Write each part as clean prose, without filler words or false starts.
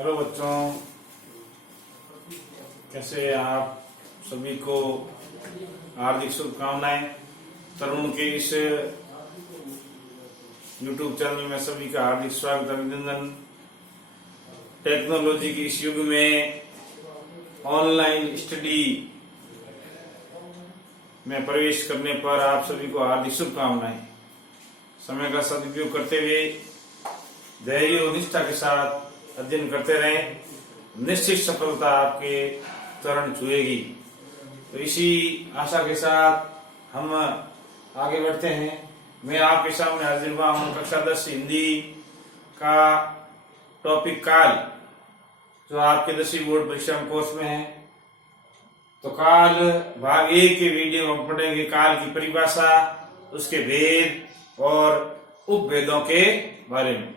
Hello बच्चों, कैसे हैं आप? सभी को हार्दिक शुभकामनाएं। तरुण के इस YouTube चैनल में सभी का हार्दिक स्वागत, अभिनंदन। टेक्नोलॉजी के इस युग में ऑनलाइन स्टडी में प्रवेश करने पर आप सभी को हार्दिक शुभकामनाएं। समय का सदुपयोग करते हुए धैर्य और निष्ठा के साथ अध्ययन करते रहें, निश्चित सफलता आपके चरण छुएगी। तो इसी आशा के साथ हम आगे बढ़ते हैं। मैं आपके सामने हाजिर हुआ हूँ कक्षा 10 हिंदी का टॉपिक काल, जो आपके 10वीं बोर्ड परीक्षा कोर्स में है। तो काल भाग 1 के वीडियो में पढ़ेंगे काल की परिभाषा, उसके भेद और उपभेदों के बारे में।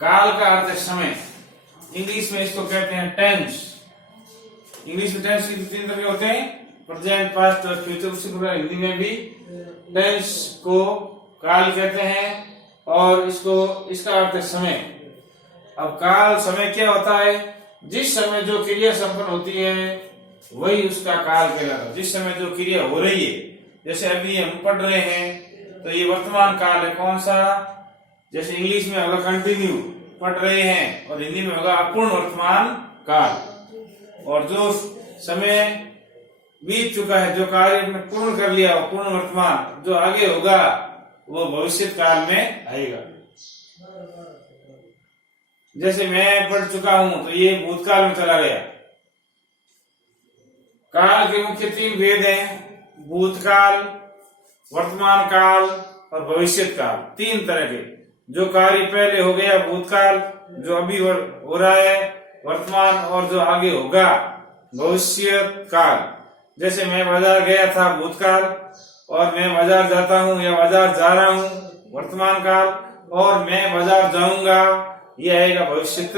काल का अर्थ है समय। इंग्लिश में इसको कहते हैं टेंस। इंग्लिश में टेंस के 3 तरह के होते हैं, प्रेजेंट, पास्ट और फ्यूचर। उसी प्रकार हिंदी में भी टेंस को काल कहते हैं और इसका अर्थ है समय। अब काल समय क्या होता है? जिस समय जो क्रिया संपन्न होती है वही उसका काल कहलाता है। जिस समय जो क्रिया हो रही है, जैसे अभी हम पढ़ रहे हैं तो ये वर्तमान काल है। कौन सा? जैसे इंग्लिश में होगा कंटिन्यू, पढ़ रहे हैं, और हिंदी में होगा अपूर्ण वर्तमान काल। और जो समय बीत चुका है, जो कार्य ने पूर्ण कर लिया, वो पूर्ण वर्तमान। जो आगे होगा वो भविष्य काल में आएगा। जैसे मैं पढ़ चुका हूं तो ये भूतकाल में चला गया। काल के मुख्य 3 भेद हैं, भूतकाल, वर्तमान काल और भविष्य काल। 3 तरह के। जो कार्य पहले हो गया भूतकाल, जो अभी हो रहा है वर्तमान, और जो आगे होगा भविष्य काल। जैसे मैं बाजार गया था भूतकाल, और मैं बाजार जाता हूँ या बाजार जा रहा हूँ वर्तमान काल, और मैं बाजार जाऊंगा ये आएगा भविष्य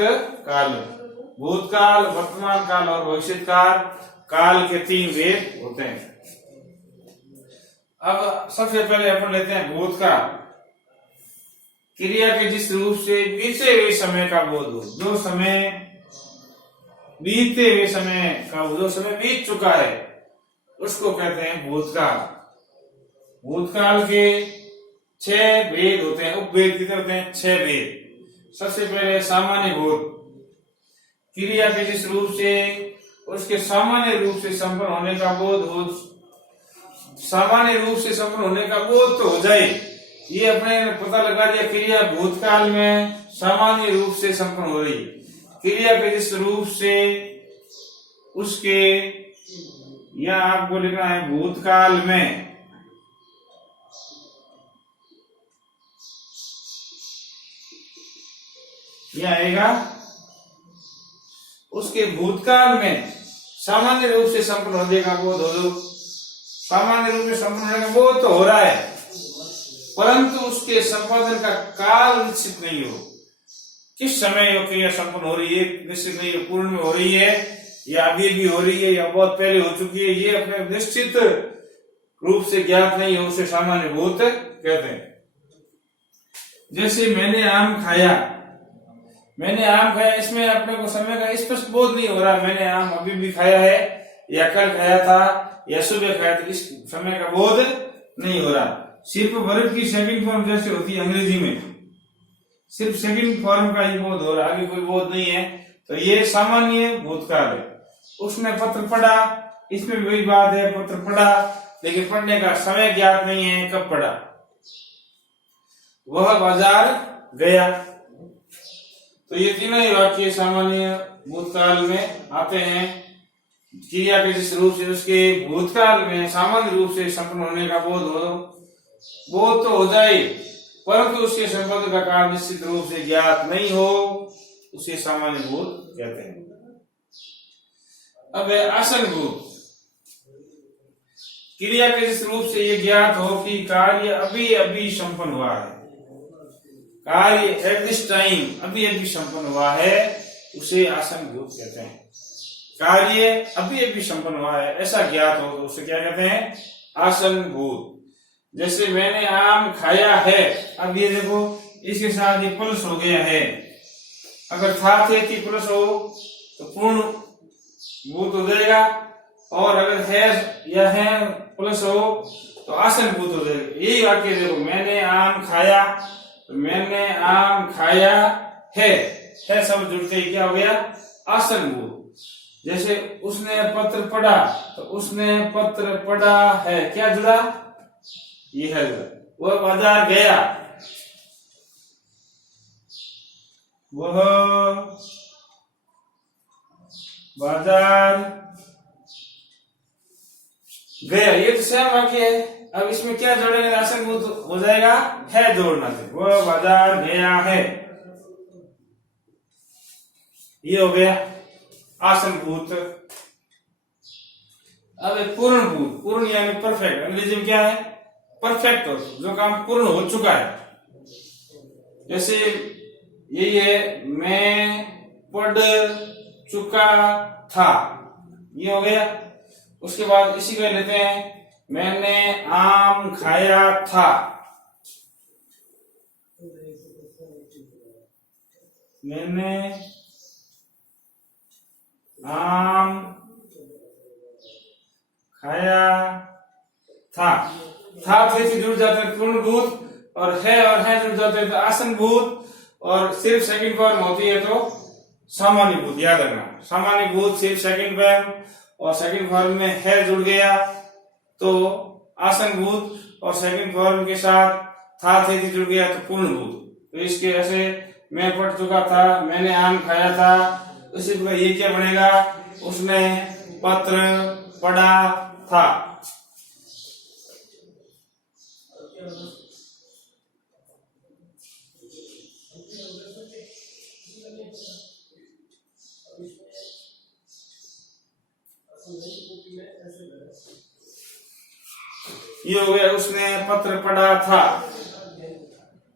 काल में। भूतकाल, वर्तमान काल और भविष्य काल के 3 भेद होते हैं। अब सबसे पहले अपन लेते हैं भूतकाल। क्रिया के जिस रूप से बीते हुए समय का बोध हो, जो समय बीते हुए समय का, जो समय बीत चुका है, उसको कहते हैं भूतकाल। भूतकाल के 6 भेद होते हैं, उपभेद कितने होते हैं? 6 भेद। सबसे पहले सामान्य बोध। क्रिया के जिस रूप से उसके सामान्य रूप से संपन्न होने का बोध हो। सामान्य रूप से संपन्न होने का बोध तो हो जाए, ये अपने पता लगा दिया क्रिया भूतकाल में सामान्य रूप से संपन्न हो रही। क्रिया के जिस रूप से उसके, यह आपको लिखना है भूतकाल में, यह आएगा उसके भूतकाल में सामान्य रूप से संपन्न होने का बोध हो। सामान्य रूप से संपन्न होने का बोध तो हो रहा है, परंतु उसके संपादन का काल निश्चित नहीं हो। किस समय ये क्रिया संपन्न हो रही है निश्चित नहीं हो। पूर्ण में हो रही है या अभी भी हो रही है या बहुत पहले हो चुकी है, ये अपने निश्चित रूप से ज्ञात नहीं हो, उसे सामान्य भूत कहते हैं। जैसे मैंने आम खाया, इसमें अपने को समय का स्पष्ट बोध नहीं हो रहा। मैंने आम अभी भी खाया है या कल खाया था या सुबह खाया था, इस समय का बोध नहीं हो रहा। सिर्फ वर्ब की सेकंड फॉर्म जैसे होती है अंग्रेजी में, सिर्फ सेकंड फॉर्म का ही बोध हो रहा है, आगे कोई बोध नहीं है, तो ये सामान्य भूतकाल है। उसने पत्र पढ़ा, इसमें भी वही बात है, पत्र पढ़ा लेकिन पढ़ने का समय ज्ञात नहीं है, कब पढ़ा। वह बाजार गया। तो ये तीनों ही वाक्य सामान्य भूतकाल में आते हैं। क्रिया के जिस रूप से उसके भूतकाल में सामान्य रूप से संपन्न होने का बोध तो हो जाए, परंतु उसके संबंध का काल निश्चित रूप से ज्ञात नहीं हो, उसे सामान्य बोध कहते हैं। अब आसन बोध। क्रिया के जिस रूप से ये ज्ञात हो कि कार्य अभी अभी संपन्न हुआ है, कार्य एट दिस टाइम अभी अभी संपन्न हुआ है, उसे आसन बोध कहते हैं। कार्य अभी अभी संपन्न हुआ है ऐसा ज्ञात हो तो उसे क्या कहते हैं? आसन बोध। जैसे मैंने आम खाया है, अब ये देखो इसके साथ ये प्लस हो गया है। अगर था थे थी प्लस हो तो पूर्ण भूत हो जाएगा, और अगर है या है प्लस हो तो आसन भूत हो जाएगा। यही वाक्य देखो, मैंने आम खाया, तो मैंने आम खाया है शब्द जुड़ते ही क्या हो गया, आसन भूत। जैसे उसने पत्र पढ़ा, तो उसने पत्र पढ़ा है, क्या जुड़ा, ये है जुड़ा। वह बाजार गया, वह बाजार गया, ये तो सेम वाक्य है। अब इसमें क्या जोड़ेंगे, आसन भूत हो जाएगा, है जोड़ना से, वह बाजार गया है, ये हो गया आसन भूत। अब पूर्ण भूत, पूर्ण यानी परफेक्ट, अंग्रेजी में क्या है, परफेक्ट, जो काम पूर्ण हो चुका है। जैसे यही है, मैं पढ़ चुका था, ये हो गया। उसके बाद इसी को लेते हैं, मैंने आम खाया था, मैंने आम खाया था से जुड़ जाते हैं पूर्ण भूत, और है जुड़ जाते हैं तो आसन भूत, और सिर्फ सेकंड फॉर्म होती है तो सामान्य भूत। याद रखना, सामान्य भूत सिर्फ सेकंड फॉर्म, और सेकंड फॉर्म में है जुड़ गया तो आसन भूत, और सेकंड फॉर्म के साथ था थे जुड़ गया तो पूर्ण भूत। तो इसके ऐसे, मैं पढ़ चुका था, मैंने आम खाया था, उसी प्रकार ये क्या बनेगा, उसने पत्र पढ़ा था। ये हो गया, उसने पत्र पढ़ा था,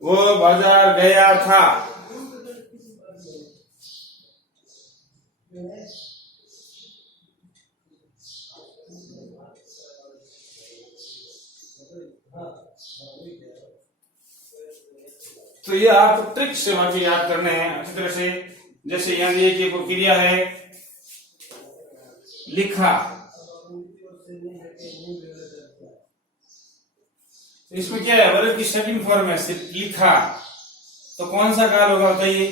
वो बाजार गया था। तो ये आपको ट्रिक से वाक्य याद करने हैं अच्छी तरह से। जैसे यहाँ ये कि कोई क्रिया है, लिखा, इसमें क्या है, वर्ब की सेकंड फॉर्म है, सिर्फ लिखा, तो कौन सा काल होगा बताइए,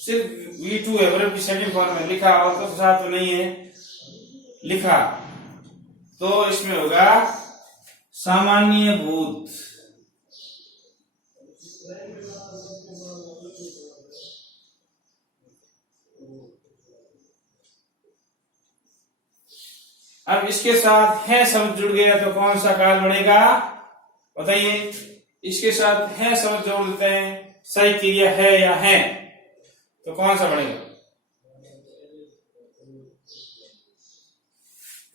सिर्फ V2 है, वर्ब की सेकंड फॉर्म है, लिखा, और तो साथ तो नहीं है, लिखा, तो इसमें होगा सामान्य भूत। अब इसके साथ है शब्द जुड़ गया तो कौन सा काल बनेगा बताइए, इसके साथ है शब्द जोड़ देते हैं, सही क्रिया है या है, तो कौन सा बनेगा,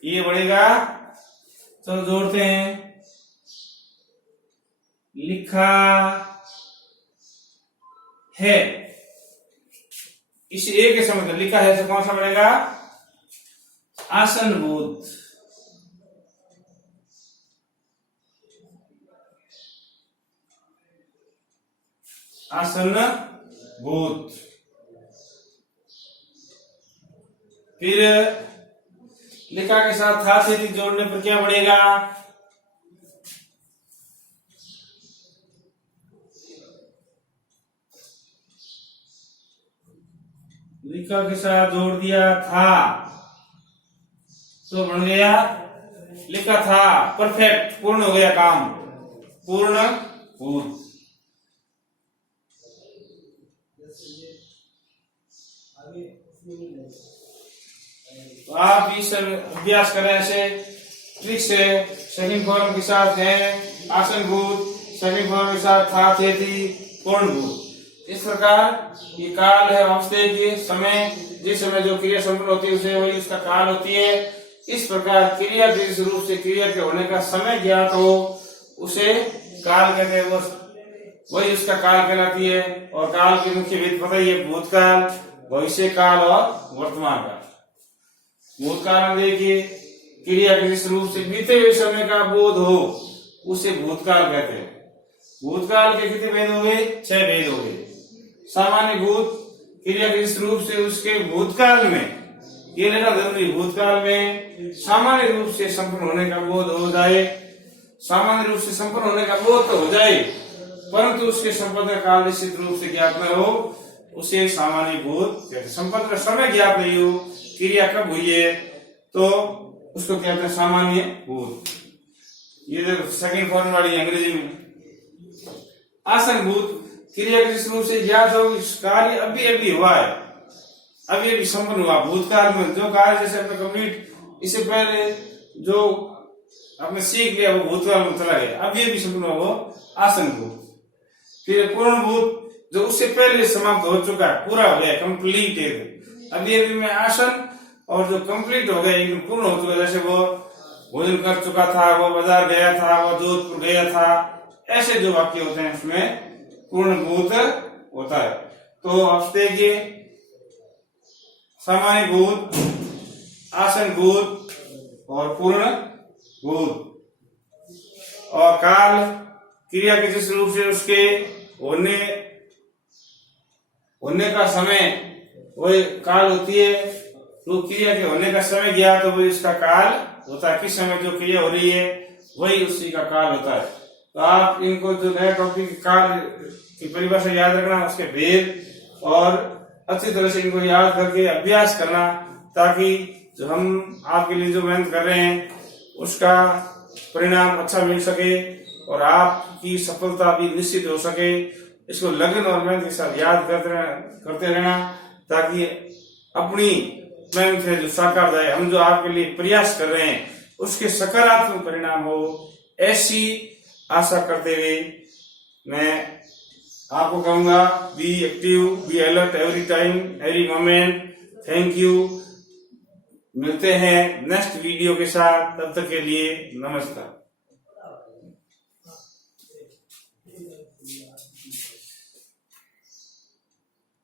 ये बनेगा। तो जोड़ते हैं, लिखा है, इस एक के समय लिखा है तो कौन सा बनेगा, आसन भूत। आसन भूत। फिर लिखा के साथ था से जोड़ने पर क्या बढ़ेगा, लिखा के साथ जोड़ दिया था तो बन गया लिखा था, परफेक्ट, पूर्ण हो गया काम, पूर्ण भूत। तो आप इस अभ्यास करें ऐसे ट्रिक से, सेकंड फॉर्म के साथ है आसन भूत, सेकंड फॉर्म के साथ था थे थी पूर्ण भूत। इस प्रकार ये काल है वास्तव के समय, जिस समय जो क्रिया संपन्न होती है उसे वही उसका काल होती है। इस प्रकार क्रिया जिस रूप से क्रिया के होने का समय ज्ञात हो उसे काल कहते हैं, वो वही उसका काल कहलाती है। और काल के मुख्य भेद पता ही है, भूतकाल, भविष्य काल और वर्तमान काल। भूतकाल में देखिए, क्रिया के जिस रूप से बीते हुए समय का बोध हो उसे भूतकाल कहते हैं। भूतकाल के कितने भेद हो गए? 6 भेद हो गए। सामान्य भूत क्रिया किस रूप से उसके भूतकाल में, ये लेना जरूरी, भूतकाल में सामान्य रूप से संपन्न होने का बोध हो जाए, सामान्य रूप से संपन्न होने का बोध तो हो जाए, परंतु उसके संपन्न काल निश्चित रूप से ज्ञात न हो, उसे सामान्य भूत कहते हैं। संपन्न समय ज्ञात नहीं हो, क्रिया कब हुई है, तो उसको कहते हैं सामान्य भूत। ये देखो सेकंड फॉर्म वाली अंग्रेजी में। आसन भूत क्रिया किस रूप से ज्ञात हो, कार्य अभी अभी हुआ है, अभी अभी संपन्न हुआ, भूतकाल में जो कार्य जैसे अपने कंप्लीट, इससे पहले जो आपने सीख लिया वो भूतकाल में चला गया, अभी अभी संपन्न हुआ वो आसन भूत। फिर पूर्ण भूत जो उससे पहले समाप्त हो चुका है, पूरा हो गया, कंप्लीट है, अभी अभी में आसन, और जो कंप्लीट हो गया, एकदम पूर्ण हो चुका, जैसे वो भोजन कर चुका था, वो बाजार गया था, वो जोधपुर गया था, ऐसे जो वाक्य होते हैं उसमें पूर्ण भूत होता है। तो आप देखिए सामान्य भूत, आसन भूत और पूर्ण भूत। और काल क्रिया के जिस रूप से उसके होने का समय वही काल होती है, तो क्रिया के होने का समय गया तो वो इसका काल होता है, किस समय जो क्रिया हो रही है वही उसी का काल होता है। तो आप इनको जो नया टॉपिक काल की परिभाषा याद रखना, उसके भेद, और अच्छी तरह से इनको याद करके अभ्यास करना, ताकि जो हम आपके लिए जो मेहनत कर रहे हैं उसका परिणाम अच्छा मिल सके और आपकी सफलता भी निश्चित हो सके। इसको लगन और मेहनत के साथ याद करते रहना, ताकि अपनी मेहनत है जो साकार जाए, हम जो आपके लिए प्रयास कर रहे हैं उसके सकारात्मक परिणाम हो, ऐसी आशा करते हुए मैं आपको कहूंगा, be active, be alert every time, every moment. Thank you. मिलते हैं नेक्स्ट वीडियो के साथ, तब तक के लिए नमस्कार।